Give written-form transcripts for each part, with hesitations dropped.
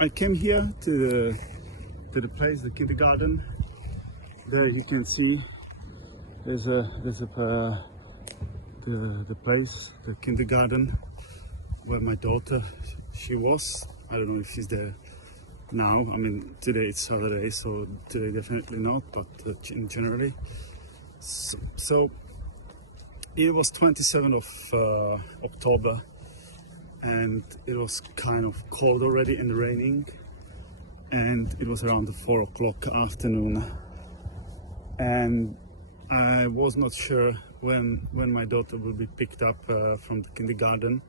I came here to the place, the kindergarten. There you can see there's the place, the kindergarten where my daughter she was. I don't know if she's there now. I mean, today it's Saturday, so today definitely not, but generally. So it was 27th of October, and it was kind of cold already and raining, and it was around the 4 o'clock afternoon, and I was not sure when my daughter will be picked up from the kindergarten.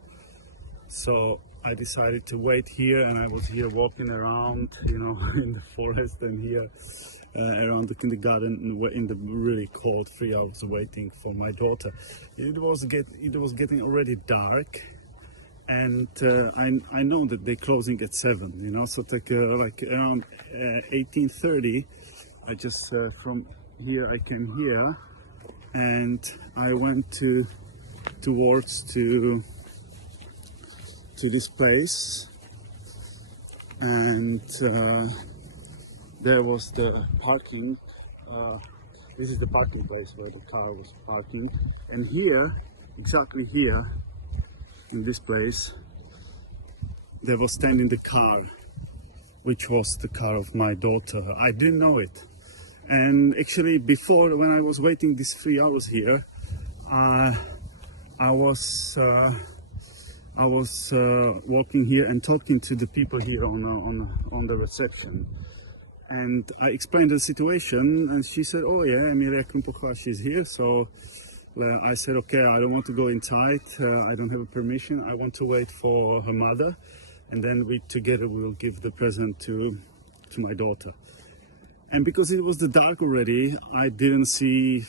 So I decided to wait here, and I was here walking around, in the forest and here around the kindergarten in the really cold 3 hours waiting for my daughter. It was getting already dark, and I know that they're closing at 7, so like around 18:30 I just from here I came here, and I went towards this place, and there was the parking. This is the parking place where the car was parking, and here, exactly here in this place, there was standing the car, which was the car of my daughter. I didn't know it, and actually before, when I was waiting these 3 hours here, I was walking here and talking to the people here on the reception, and I explained the situation, and she said, "Oh yeah, Emilia Klimpocha, she's here." So I said, "Okay, I don't want to go inside. I don't have a permission. I want to wait for her mother, and then we together will give the present to my daughter." And because it was the dark already, I didn't see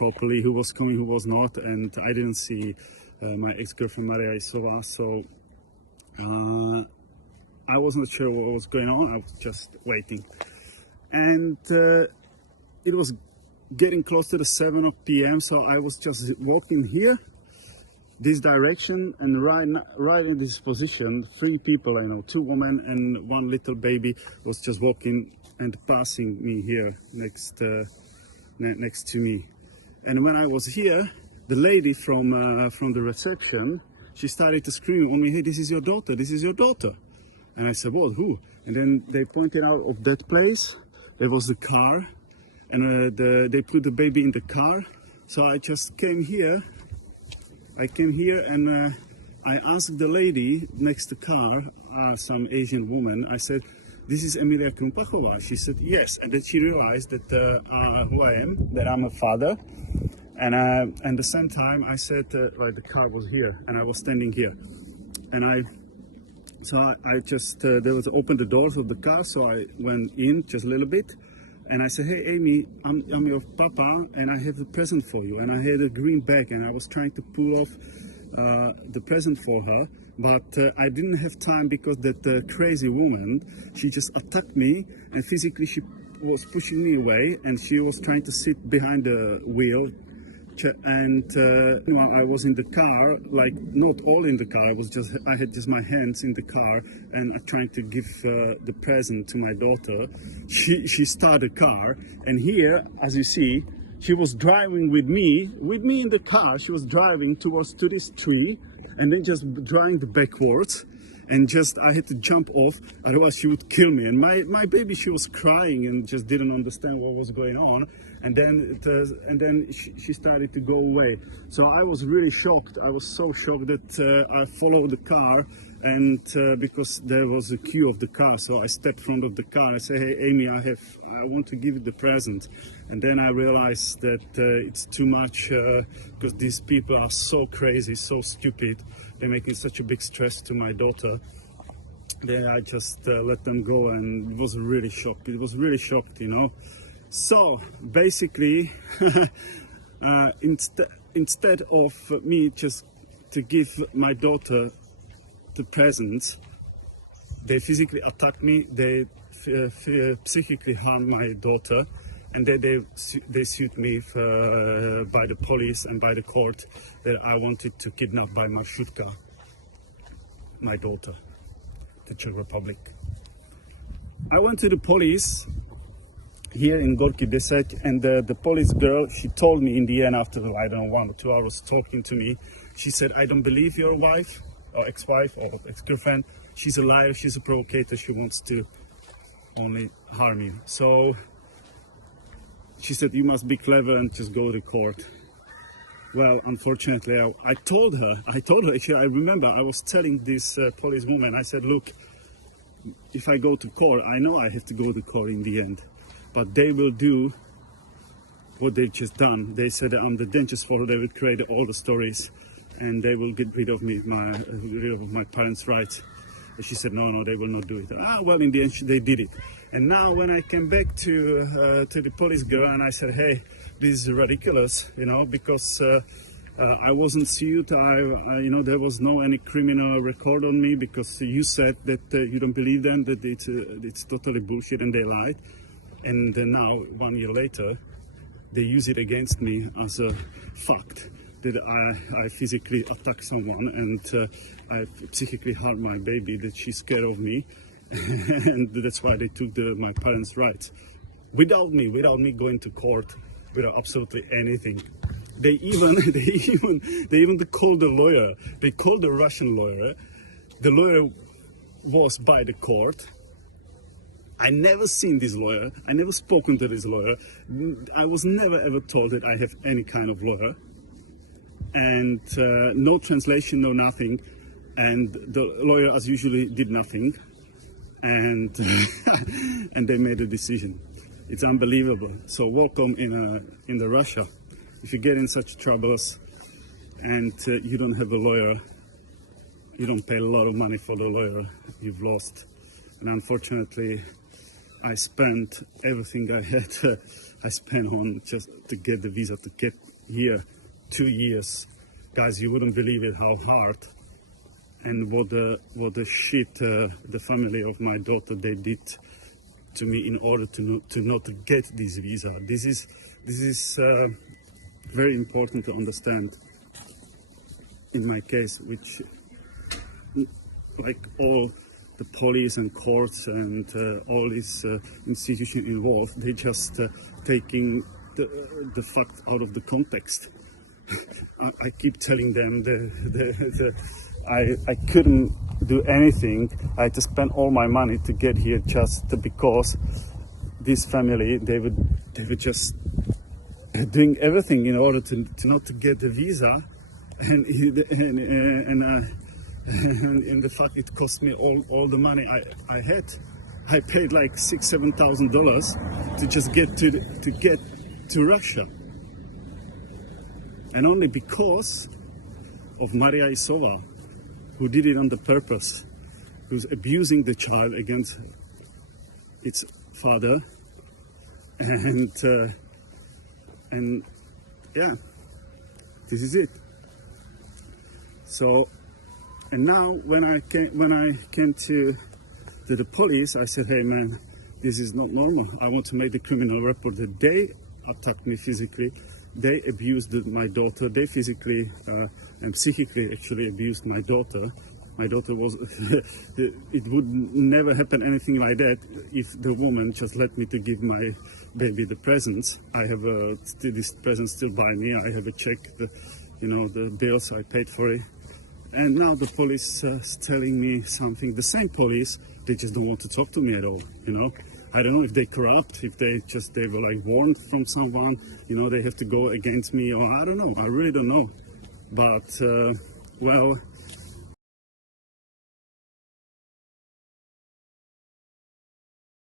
properly who was coming, who was not, and I didn't see my ex-girlfriend Maria Isova, so I was not sure what was going on. I was just waiting, and it was getting close to the 7 p.m. So I was just walking here, this direction, and right in this position, 3 people, 2 women and 1 little baby, was just walking and passing me here next to me. And when I was here, the lady from the reception, she started to scream on me, "Hey, this is your daughter, this is your daughter." And I said, "Well, who?" And then they pointed out of that place, there was the car, and they put the baby in the car. So I just came here. I came here, and I asked the lady next to the car, some Asian woman, I said, "This is Emilia Klimpocha?" She said, "Yes." And then she realized that who I am, that I'm a father. And at the same time, I said, the car was here, and I was standing here, and I just there was opened the doors of the car, so I went in just a little bit, and I said, "Hey, Amy, I'm your papa, and I have a present for you." And I had a green bag, and I was trying to pull off the present for her, but I didn't have time because that crazy woman, she just attacked me, and physically she was pushing me away, and she was trying to sit behind the wheel. And I was in the car, like not all in the car. I had just my hands in the car, and trying to give the present to my daughter. She started the car, and here, as you see, she was driving with me in the car. She was driving to this tree, and then just driving backwards. And just I had to jump off, otherwise she would kill me. And my baby, she was crying and just didn't understand what was going on. And then she started to go away. So I was really shocked. I was so shocked that I followed the car, and because there was a queue of the car, so I stepped in front of the car. I said, "Hey, Amy, I want to give you the present." And then I realized that it's too much, because these people are so crazy, so stupid. They're making such a big stress to my daughter. Then I just let them go, and it was really shocked. It was really shocked, So basically, instead of me just to give my daughter the presents, they physically attacked me. They psychically harmed my daughter, and they sued me by the police and by the court that I wanted to kidnap by Marshutka my daughter, the Czech Republic. I went to the police here in Gorky Desek, and the police girl, she told me in the end, after, I don't know, 1 or 2 hours talking to me, she said, I don't believe your wife, or ex-wife, or ex-girlfriend. She's a liar, she's a provocator, she wants to only harm you. So she said, you must be clever and just go to court. Well, unfortunately, I told her, actually, I remember I was telling this police woman, I said, look, if I go to court, I know I have to go to court in the end, but they will do what they've just done. They said that I'm the dangerous father, they will create all the stories, and they will get rid of me, rid of my parents' rights. And she said, no, they will not do it. Well, in the end, they did it. And now when I came back to the police girl and I said, hey, this is ridiculous, you know, because I wasn't sued, you know, there was no any criminal record on me, because you said that you don't believe them, that it's totally bullshit and they lied. And now, 1 year later, they use it against me as a fact that I physically attacked someone and I psychically harmed my baby, that she's scared of me, and that's why they took my parents' rights. Without me going to court, without absolutely anything. They even called the lawyer. They called the Russian lawyer. The lawyer was by the court. I never seen this lawyer. I never spoken to this lawyer. I was never ever told that I have any kind of lawyer. And no translation, no nothing. And the lawyer, as usually, did nothing. And and they made a decision. It's unbelievable. So welcome in the Russia. If you get in such troubles and you don't have a lawyer, you don't pay a lot of money for the lawyer, you've lost. And unfortunately, I spent everything I had. I spent on just to get the visa to get here. 2 years, guys. You wouldn't believe it how hard and what the shit the family of my daughter they did to me in order to not to get this visa. This is very important to understand. In my case, which like all the police and courts and all these institutions involved, they just taking the fact out of the context. I keep telling them I couldn't do anything. I had to spend all my money to get here just because this family they were just doing everything in order to not to get the visa, and the fact it cost me all the money I had. I paid like $6,000-7,000 to just get to Russia. And only because of Maria Isova, who did it on the purpose, who's abusing the child against its father, and yeah, this is it. So, and now when I came to the police, I said, hey man, this is not normal. I want to make the criminal report that they attacked me physically. They abused my daughter. They physically and psychically actually abused my daughter. My daughter was, it would never happen anything like that if the woman just let me to give my baby the presents. I have this present still by me. I have a check, the bills I paid for it. And now the police is telling me something. The same police, they just don't want to talk to me at all, I don't know if they corrupt, if they were like warned from someone, they have to go against me, or I don't know, I really don't know. But, well,